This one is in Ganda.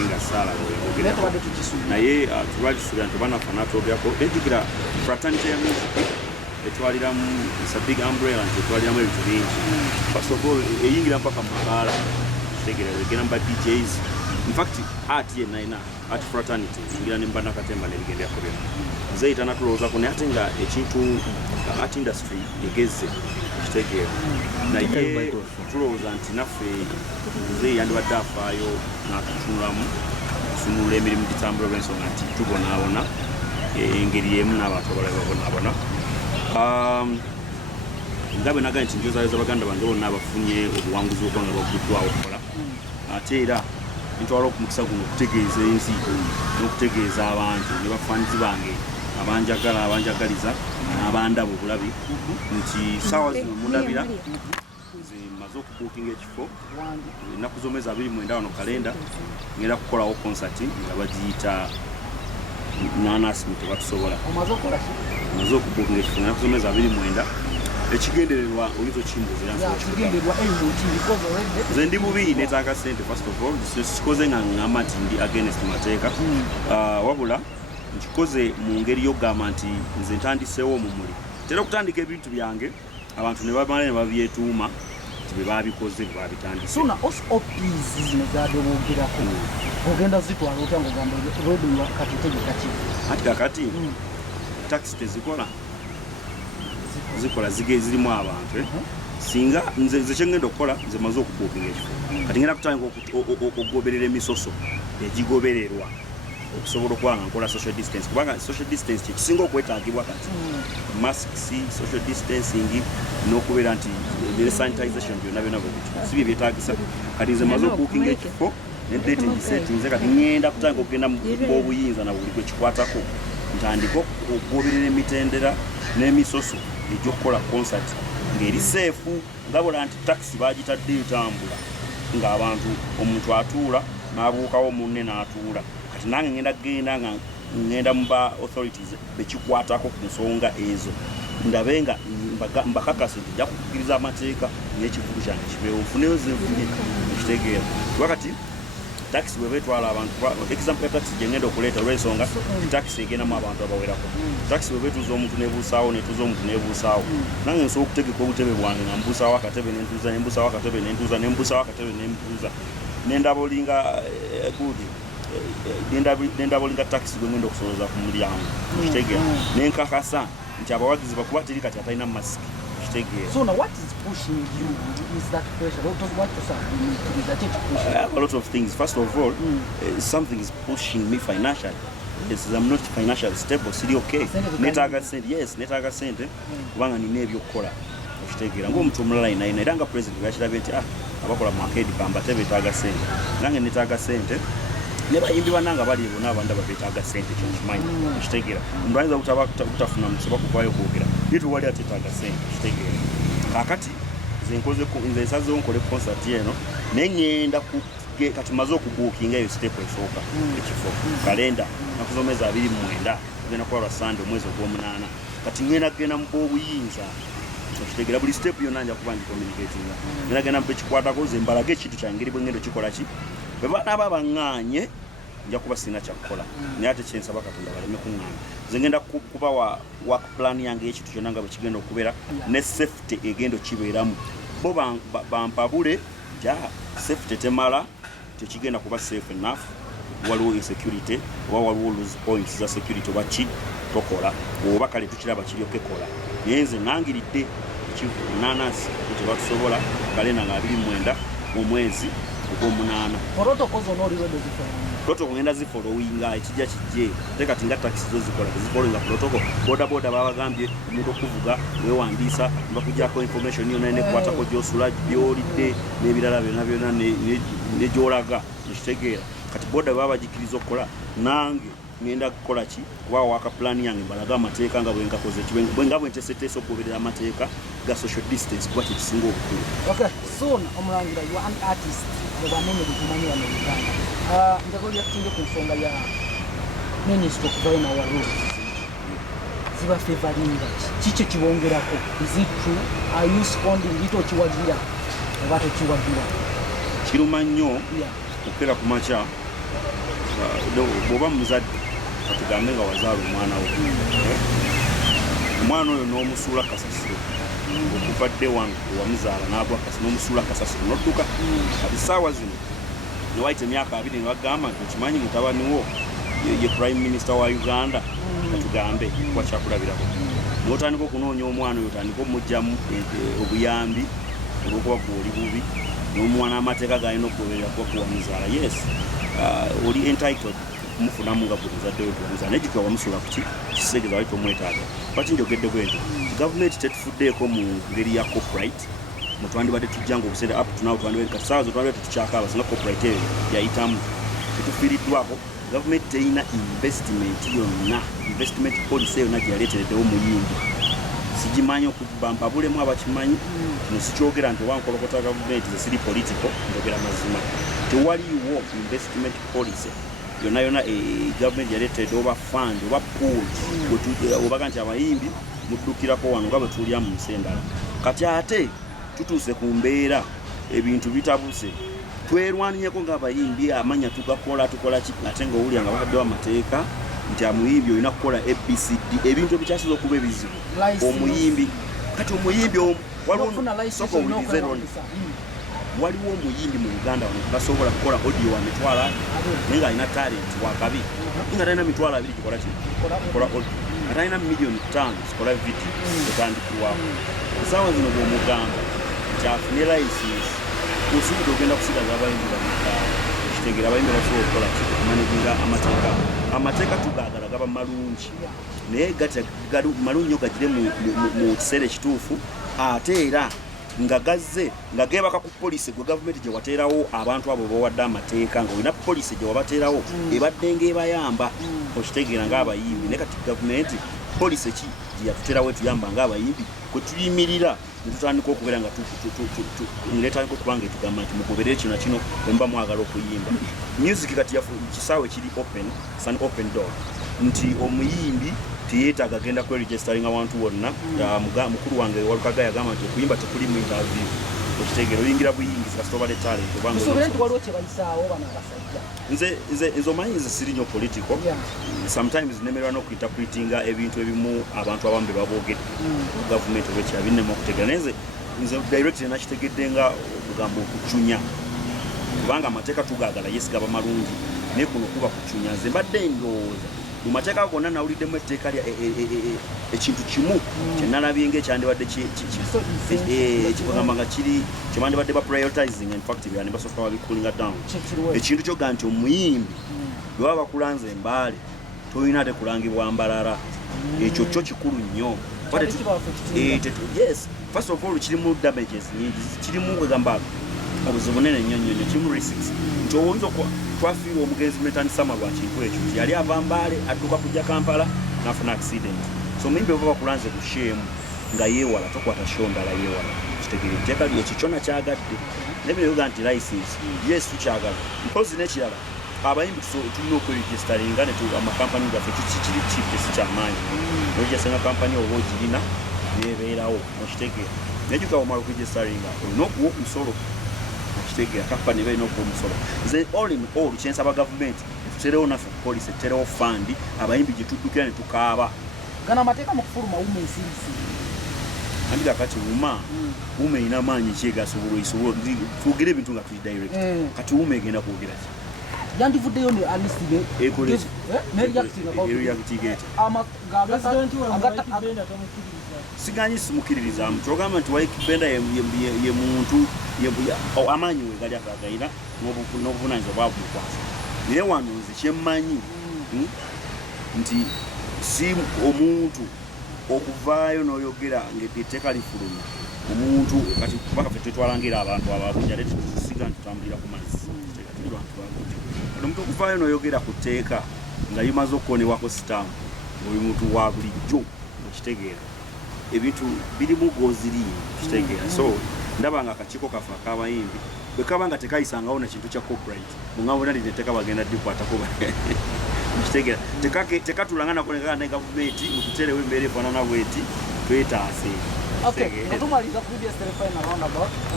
kinga sala naye tulwakisuubira nti baana fana twogerako ejjukira fraternity ya music etwaliramu is a big umbrella nti etwaliramu ebintu bingi first of all eyingira mpaka mu mabaala kitegera egenda mu ba DJs in fact art yenna art fraternity ngira ne mbana katemba nebigenda yakolera nze itana tulowoozaako naye ate nga ekintu art industry egeze kitegera naye tulowooza nti naffe nze yandibadde afaayo n'atutunulamu sunula emirimu gitambula olw'ensonga nti tubonaabona engeri emu n'abantu abalala babonaabona nga bwe nagambye nti njozayoza baganda bange bonna abafunye obuwanguzi bwokuba nga baguddwawo okukola ate era ntwala okumukisa guno okutegeeza ensi n'okutegeeza abantu ne bafaanizi bange abanjagaliza n'abandaba obulabi nti saawa zino mundabira nze maze okubuukinga ekifo ennaku z'omwezi 29 wano kalenda ngenda kukolawo konsati nga bagiyita nanasimu tebatusobola maze okubuukinga ekifo ennaku z'omwezi 29 ekigendererwa oyinza okimbuuzira nze ndi bubi netaaga sente first of all kikoze nga ngamba nti ndi against mateeka wabula nkikoze mu ngeri yokugamba nti nze ntandiseewo omumuli tera okutandika ebintu byange abantu ne bamala ne babyetuuma nti bwe babikoze bwe babitandise sona opizi zino zadoboogerako ogenda zitwala otya ng'ogamba redio katetegeka ki ati kakati taxi tezikola zikola zirimu abantu singa nze kyengenda okukola nze maze okubuukinga ekifo kati ngenda kutandika okugoberera emisoso egigobererwa okusobola okuba nga nkola social distance kubanga social distance kyekisinga okwetaagibwa kati masks social distancing n'okubeera nti sanitization byonna si bye byetaagisa kati nze maze okubuukinga ekifo nedate ngisetinze kati ngenda kutandika okugenda mu obuyinza na buli kwekikwatako ntandika okugoberera emitendera n'emisoso egy'okukola concert ng'eri seefu ngabula nti taxi bagitadde etambula ng'abantu omuntu atuula n'abuukawo munne n'atuula kati nange ngenda nga ngenda mu ba authorities bekikwatako ku nsonga ezo ndabe nga mbakakasa nti nja kukkiriza amateeka n'ekivugu kyange kibeewo nfuneyo zenfunye ekitegeera wakati taxi bwe betwala abantu example ya taxi gyengenda okuleeta olw'ensonga taxi egendamu abantu abawerako taxi bwe betuuza omuntu nebuusaawo netuuza omuntu nebuusaawo nange nsobola okutegeka obutebe bwange nga mbuusaawo akatebe nentuuza nembuusaawo akatebe nentuuza nembuusaawo akatebe nembuuza nendaba olinga gudi nendaba olinga taxi gwe ngenda okusolooza ku mulyango kitegeera nenkakasa nti abawagizi bakuba teri kati atalina masiki kitegeera. So now what is pushing you? Is that pressure? What is a lot of things. First of all, something is pushing me financially. Yes, I'm not financially stable. Still okay. Netaga sente. Yes, netaga sente. Kubanga nina ebyokukola. Okitegeera ng'omuntu omulala ina era nga president yakirabye nti abakola mu arcade bamba tebetaaga sente. Nange netaga sente. Ne bayimbi bananga bali bona abanda babetaaga sente kyokimanyi. Okitegeera omuntu ayinza kutafuna musoba kuvaayo kwogera yetu wali atetaaga sente. Okitegeera kakati nze nsazeewo nkole concert eno neŋŋenda kati maze okubuukinga eyo step esooka ekifo kalenda nakuzomeza 29 genda kuba Sunday omwezi ogw'omunaana kati ngenda kugenda mu obuyinza okitegeera buli step yonna nja kuba ngicommunicatinga ngenda genda mubekikwatako ze mbalaga ekintu kyangeri bwe ngenda okikola ki bwe banaaba baŋŋaanye nja kuba sirina kyakukola naye ate kyensaba Katonda baleme kuŋŋaanya nze ngenda kubawa work plan yange ekintu kyonna nga bwe kigenda okubeera ne safety egenda okibeeramu bo bampabule ja safety temala tekigenda kuba safe enough waliwo insecurity oba waliwo lose points za security oba ki tokola oba kale tukiraba kiryoke kola naye nze nangiridde ekivu nanasi nti batusobola kalenda nga 29 mu mwezi ogw'omunaana protocol ngenda zifollowinga ekijja kijje ate kati nga taxi zo zikola tezifollowinga protocol bodaboda babagambye omuntu okuvuga wewandiisa bakujjako information yonna nekwatako gyosula byolidde n'ebirala byonna nejolaga ekitegeera kati boda baba bagikiriza okukola nange ngenda kukola ki kuba waka plan yange mbalaga amateeka nga bwengakoze bwenga bwenteeseteesa okugoberera amateeka ga social distance kuba kyekisinga obukulu. Okay, soon Omulangira, you are an artist abanene bikumanyi wano mu Uganda. Njagala tutunge ku nsonga ya ministry okuvayo nawa rules ziba favoringa kiki kibongerako? Is it true? Are you responding it okiwagira oba tokiwagira? Kiruma nnyo okera ku makya bw'oba muzadde katugambe nga wazaala omwana wo omwana oyo n'omusuula kasasiro okuva dde wange wamuzaala n'agwa n'omusuula kasasiro n'odduka kati ssaawa zino ne wayita emyaka 2 ne bagamba nti okimanyi mutabani wo ye prime minister wa Uganda katugambe wakyakulabirako n'otandika okunoonya omwana oyo otandika omugyamu obuyambi olw'okuba gw'oli bubi n'omwana amateeka g'alina okugoberera kuba kuwamuzaala yes oli entitled kumufunamu nga bwe muzadde we kuwamuzaala naye jjukira wamusuula kuki kisegeza wali tomwetaaga lwaki njogedde bwentyo gavumenti tetufuddeeko mu ngeri ya copyright mutwandibadde tujja nga obuseera up to now twandibadde kasaawa zo twandibadde tetukyakaaba singa copyright eyo yayitamu tetufiiriddwako gavumenti terina investment yonna investment policy yonna gye yaleetereddewo muyimbi sigimanyi okubampabulemu abakimanyi kino sikyogera nti owankolokota gavumenti ze siri political njogera mazima tewaliwo investment policy yonna yonna gavumenti yaleeteredde oba fund oba pool obaga nti abayimbi muddukirako wano nga bwe tulya mu nsi endala kati ate tutuuse ku mbeera ebintu bitabuse twerwanieko ng'abayimbi amanya tukola ki ate ng'owulira nga bakaddewo amateeka nti amuyimbi olina kukola ABCD ebintu ebikyasiza okuba ebizibu omuyimbi kati omuyimbi waliwo omuyimbi mu Uganda wano tasobola kukola audio wa mitwalo naye ng'alina talent wakabi nga talina mitwalo 2 gikola ki kola audio nga talina million 5 zikola video etandikirwako esaawa zino bw'omugamba nti afune license osuubira ogenda kusigaza abayimbi bamukaaga ekitegeera abayimbi basobola okukola ki okumanyiginga amateeka tugaagala gaba malungi naye malungi nyo gagire mu kiseera ekituufu ate era nga gazze nga geebaka ku poliisi gwe gavumenti gye wateerawo abantu abo bawadde amateeka nga olina poliisi gye wabateerawo ebadde ng'ebayamba okitegeera ng'abayimbi naye kati gavumenti poliisi ki gye yatuteerawo etuyamba ng'abayimbi kwe tuyimirira netutandika okubeera nga netandika okuba nga etugamba nti mugoberere kino kino bwemuba mwagala okuyimba music kati kisaawe kiri an open door nti omuyimbi tiyeetaaga agenda kweregistering awantu wonna mukulu wange walukaga yagamba nti okuyimba tekuli mu interview okitegeera oyingira buyingizi kasita obadde talent nze omanyi nze siri nnyo political sometimes nemerwa n'okuinterpretinga ebintu ebimu abantu abamu be baboogedde gavumenti oba ekyabinnema okutegeera naye nze direct nakitegedde nga okugamba okucunya kubanga amateeka tugaagala yesigaba malungi naye kuno kuba kucunya nze mbadde ndowooza mu mateeka gonna nawuliddemu etteeka lya ekintu kimu kyenalabye ng'ekyandibadde kigamba nga kiri kyemandibadde ba prioritizing in fact byani basooka babikulinga down ekintu kyoga nti omuyimbi bwe baba bakulanze embaale tolina ate kulangibwa mbalala ekyo kyo kikulu nnyo yes first of all kirimu damages nyingi kirimu kwegamba obuzibu nene nnyo nnyo kirimu risks nti owonza twafiirwa omugenzi metandisama lwa kintu ekyo nti yali ava Mbale adduka kujja Kampala n'afuna accident so omuyimbi bwe bakulanze kusheemu nga yeewala tokwata show ndala yeewala kitegeere etteeka lyekyo kyonna kyagadde nebino yoga nti license yes tukyagala mpozi n'ekirala abayimbi tulina okweregistaringa amakampani gaffe kiri cheap sikyamaanyi oregistaringa kampani oba ogirina nebeerawo okitegeera nejjuka wamala okweregistaringa olina okuwa omusolo okitegeera kampani balina okuwa omusolo nze all in all kyensaba gavumenti tuterewo naffe poliisi tuterewo fandi abayimbi gye tuddukira ne tukaaba gana amateeka mu kufuluma wume ensirisi andi kakati wume erina maanyi kyegasobola twogere ebintu nga tuli direct kati wume egenda kwogera ki yandivuddeyo ne alisibe siganyi simukiririza kyogamba nti Waikibenda ye muntu amaanyi we gali akagayira n'obuvunanyizibwa bwabukwasa naye wano nze kyemmanyi nti si omuntu okuvaayo n'oyogera ng'etteeka lifulumya omuntu kati kubanga ffe twetwalangira abantu ababujja leero tusiga ntutambulira ku mazzi tuli bantu babujja omuntu okuvaayo n'oyogera ku tteeka nga limaze okukonebwako sitamu oli muntu wa bulijjo okitegeera ebintu birimu gozirimu kitegeera so ndaba nga akakiiko kaffe ak'abayimbi bwe kaba nga tekayisangawo na kintu kya copyright bunga bona liteteeka bagenda dikwatako kitegeera tekatulanga nakonekaka ne gavumenti mututerewo embeera efaanana bweti twetaase okay, natumaliza ku BBS Final Roundabout.